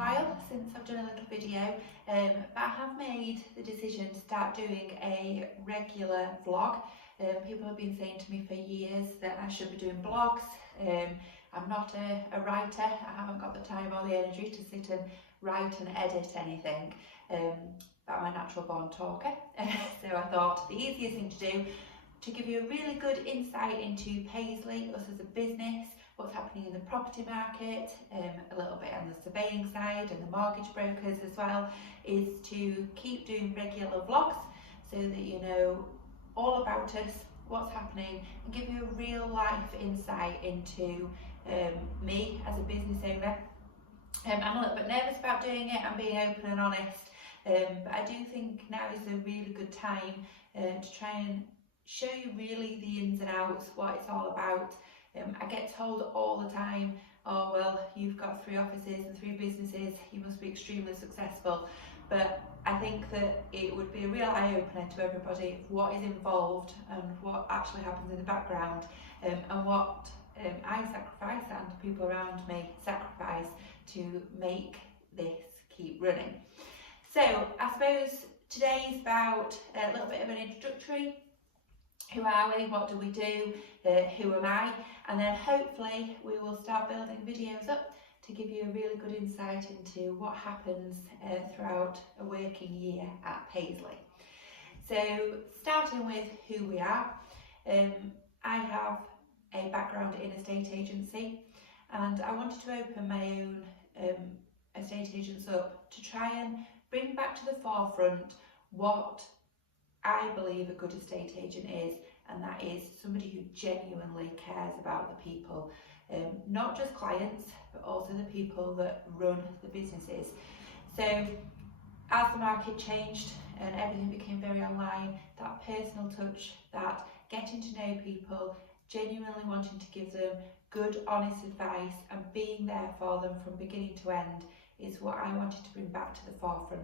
while since I've done a little video, but I have made the decision to start doing a regular vlog. People have been saying to me for years that I should be doing blogs. I'm not a writer. I haven't got the time or the energy to sit and write and edit anything. But I'm a natural born talker. So I thought the easiest thing to do, to give you a really good insight into Paisley, us as a business, what's happening in the property market, a little bit on the surveying side and the mortgage brokers as well, is to keep doing regular vlogs so that you know all about us, what's happening, and give you a real life insight into me as a business owner. I'm a little bit nervous about doing it, I'm being open and honest, but I do think now is a really good time to try and show you really the ins and outs, what it's all about. I get told all the time, oh well, you've got 3 offices and 3 businesses, you must be extremely successful. But I think that it would be a real eye-opener to everybody what is involved and what actually happens in the background, and what I sacrifice and people around me sacrifice to make this keep running. So I suppose today is about a little bit of an introductory. Who are we? What do we do? Who am I? And then hopefully we will start building videos up to give you a really good insight into what happens throughout a working year at Paisley. So starting with who we are, I have a background in estate agency, and I wanted to open my own estate agents up to try and bring back to the forefront what I believe a good estate agent is, and that is somebody who genuinely cares about the people, not just clients, but also the people that run the businesses. So as the market changed and everything became very online, that personal touch, that getting to know people, genuinely wanting to give them good, honest advice and being there for them from beginning to end is what I wanted to bring back to the forefront.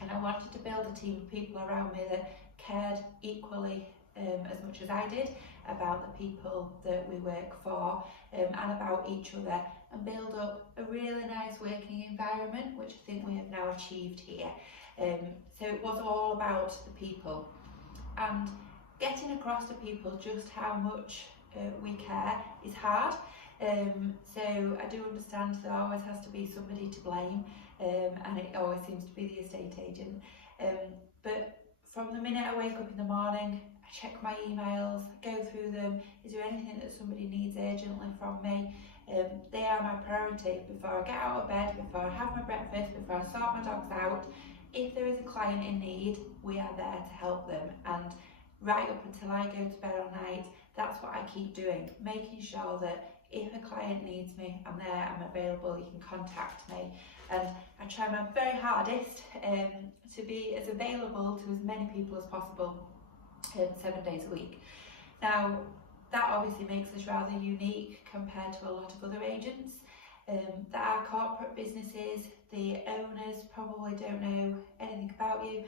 And I wanted to build a team of people around me that cared equally as much as I did about the people that we work for, and about each other, and build up a really nice working environment, which I think we have now achieved here. So it was all about the people, and getting across to people just how much we care is hard. So I do understand there always has to be somebody to blame, and it always seems to be the estate agent. But from the minute I wake up in the morning, I check my emails, go through them. Is there anything that somebody needs urgently from me? They are my priority before I get out of bed, before I have my breakfast, before I sort my dogs out. If there is a client in need, we are there to help them. And right up until I go to bed at night, that's what I keep doing, making sure that if a client needs me, I'm there, I'm available, you can contact me. And I try my very hardest to be as available to as many people as possible 7 days a week. Now, that obviously makes us rather unique compared to a lot of other agents. That are corporate businesses, the owners probably don't know anything about you,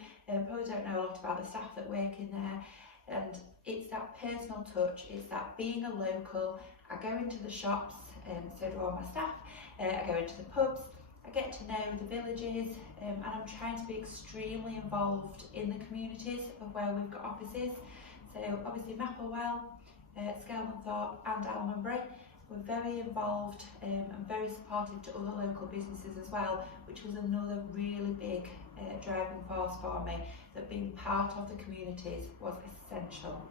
probably don't know a lot about the staff that work in there. And it's that personal touch, it's that being a local. I go into the shops, so do all my staff, I go into the pubs, I get to know the villages, and I'm trying to be extremely involved in the communities of where we've got offices. So obviously Mapplewell, Skelmanthorpe and Almonbury, we're very involved and very supportive to other local businesses as well, which was another really big driving force for me, that being part of the communities was essential.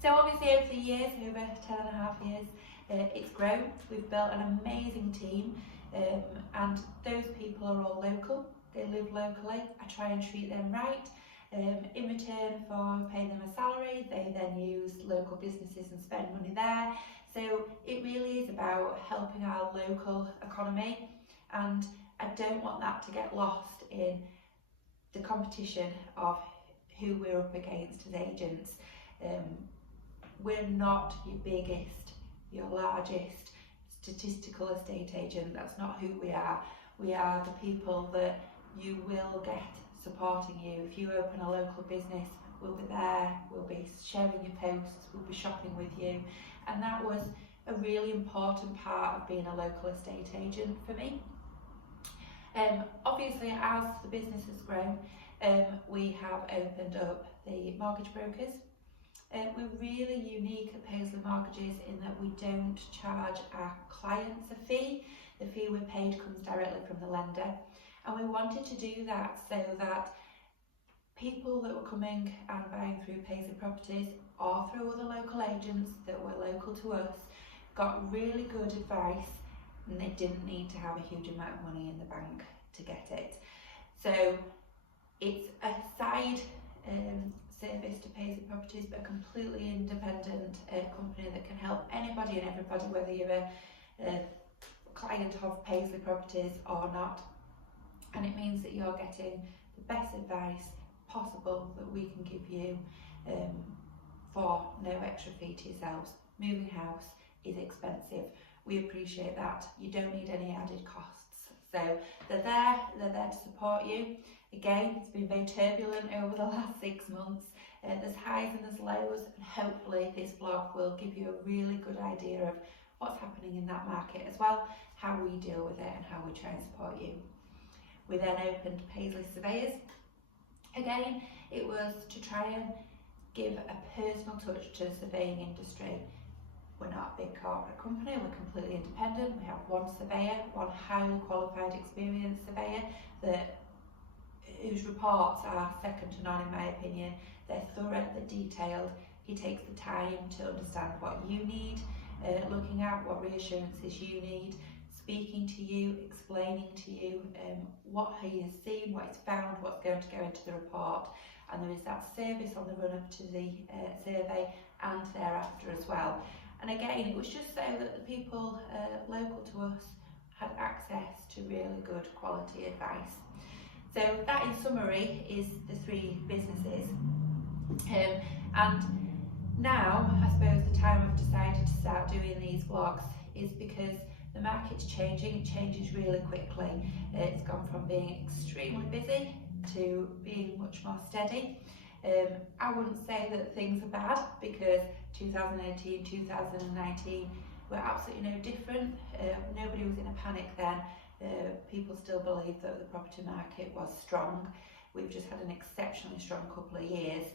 So obviously over the years, over 10.5 years, it's grown. We've built an amazing team, and those people are all local. They live locally. I try and treat them right. In return for paying them a salary, they then use local businesses and spend money there. So it really is about helping our local economy, and I don't want that to get lost in the competition of who we're up against as agents. We're not your biggest, your largest statistical estate agent. That's not who we are. We are the people that you will get supporting you. If you open a local business, we'll be there, we'll be sharing your posts, we'll be shopping with you. And that was a really important part of being a local estate agent for me. Obviously, as the business has grown, we have opened up the mortgage brokers. We're really unique at Paisley Mortgages in that we don't charge our clients a fee. The fee we're paid comes directly from the lender, and we wanted to do that so that people that were coming and buying through Paisley Properties or through other local agents that were local to us got really good advice, and they didn't need to have a huge amount of money in the bank to get it. So it's a side service to Paisley Properties, but a completely independent company that can help anybody and everybody, whether you're a client of Paisley Properties or not. And it means that you're getting the best advice possible that we can give you for no extra fee to yourselves. Moving house is expensive. We appreciate that. You don't need any added costs. So they're there to support you. Again, it's been very turbulent over the last 6 months. There's highs and there's lows, and hopefully this vlog will give you a really good idea of what's happening in that market as well, how we deal with it and how we try and support you. We then opened Paisley Surveyors. Again, it was to try and give a personal touch to the surveying industry. We're not a big corporate company, we're completely independent. We have one surveyor, one highly qualified, experienced surveyor whose reports are second to none in my opinion. They're thorough, they're detailed. He takes the time to understand what you need, looking at what reassurances you need, speaking to you, explaining to you what he has seen, what he's found, what's going to go into the report. And there is that service on the run up to the survey and thereafter as well. And again, it was just so that the people local to us had access to really good quality advice. So that in summary is the 3 businesses. And now, I suppose the time I've decided to start doing these vlogs is because the market's changing. It changes really quickly. It's gone from being extremely busy to being much more steady. I wouldn't say that things are bad, because 2018, 2019 were absolutely no different. Nobody was in a panic then. People still believed that the property market was strong. We've just had an exceptionally strong couple of years,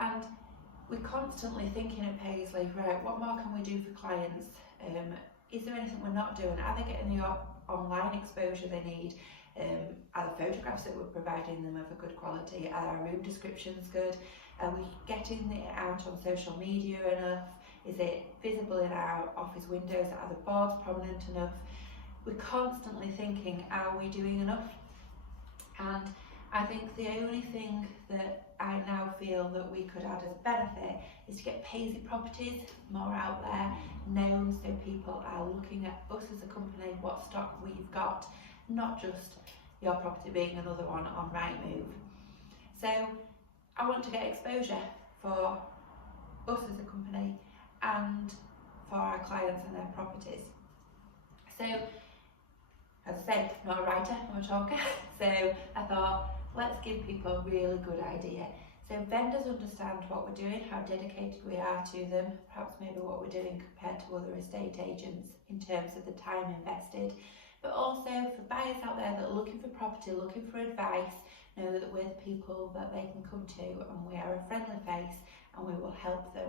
and we're constantly thinking at Paisley, right, what more can we do for clients? Is there anything we're not doing? Are they getting the online exposure they need? Are the photographs that we're providing them of a good quality? Are our room descriptions good? Are we getting it out on social media enough? Is it visible in our office windows? Are the boards prominent enough? We're constantly thinking, are we doing enough? And I think the only thing that I now feel that we could add as a benefit is to get Paisley Properties more out there, known, so people are looking at us as a company, what stock we've got, not just your property being another one on Rightmove. So I want to get exposure for us as a company and for our clients and their properties. So, as I said, I'm not a writer, I'm a talker, so I thought, let's give people a really good idea. So vendors understand what we're doing, how dedicated we are to them, perhaps maybe what we're doing compared to other estate agents in terms of the time invested, but also for buyers out there that are looking for property, looking for advice, know that we're the people that they can come to, and we are a friendly face and we will help them.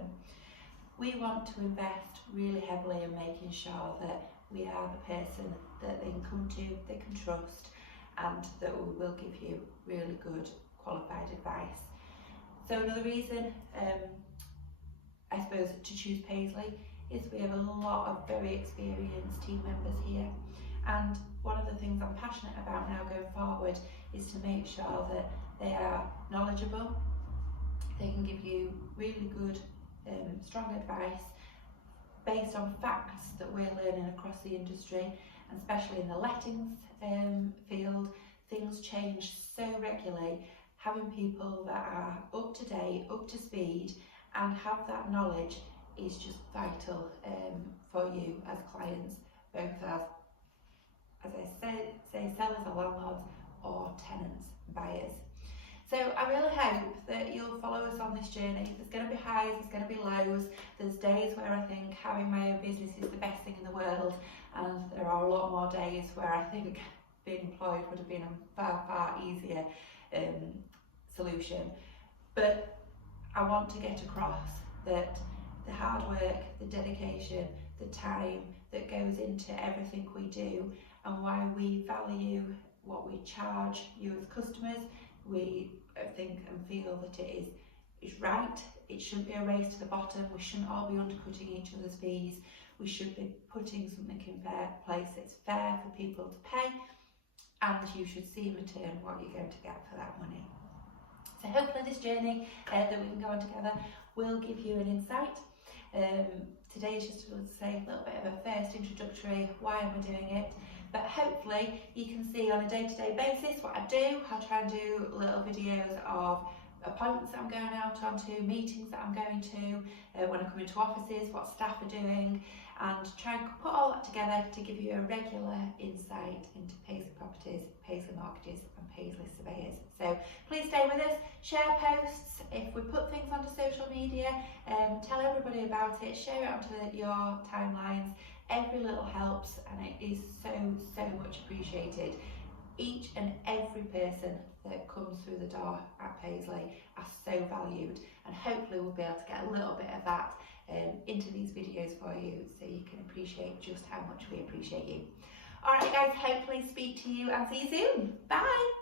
We want to invest really heavily in making sure that we are the person that they can come to, they can trust, and that we will give you really good qualified advice. So another reason I suppose to choose Paisley is we have a lot of very experienced team members here, and one of the things I'm passionate about now going forward is to make sure that they are knowledgeable, they can give you really good strong advice based on facts that we're learning across the industry, and especially in the lettings field. Things change so regularly. Having people that are up to date, up to speed, and have that knowledge is just vital for you as clients, both as I say, sellers or landlords, or tenants, buyers. So I really hope that you'll follow us on this journey. There's going to be highs, there's going to be lows. There's days where I think having my own business is the best thing in the world, and there are a lot more days where I think being employed would have been a far easier solution. But I want to get across that the hard work, the dedication, the time that goes into everything we do, and why we value what we charge you as customers, we think and feel that it is right. It shouldn't be a race to the bottom. We shouldn't all be undercutting each other's fees. We should be putting something in fair place that's fair for people to pay, and you should see in return what you're going to get for that money. So hopefully this journey that we can go on together will give you an insight. Today is just to say a little bit of a first introductory, why am I doing it? But hopefully you can see on a day-to-day basis what I do. I try and do little videos of appointments that I'm going out onto, meetings that I'm going to, when I come into offices, what staff are doing, and try and put all that together to give you a regular insight into Paisley Properties, Paisley Mortgages and Paisley Surveyors. So please stay with us, share posts, if we put things onto social media, tell everybody about it, share it onto your timelines. Every little helps, and it is so much appreciated. Each and every person that comes through the door at Paisley are so valued, and hopefully we'll be able to get a little bit of that into these videos for you, so you can appreciate just how much we appreciate you. Alright guys, hopefully speak to you and see you soon. Bye!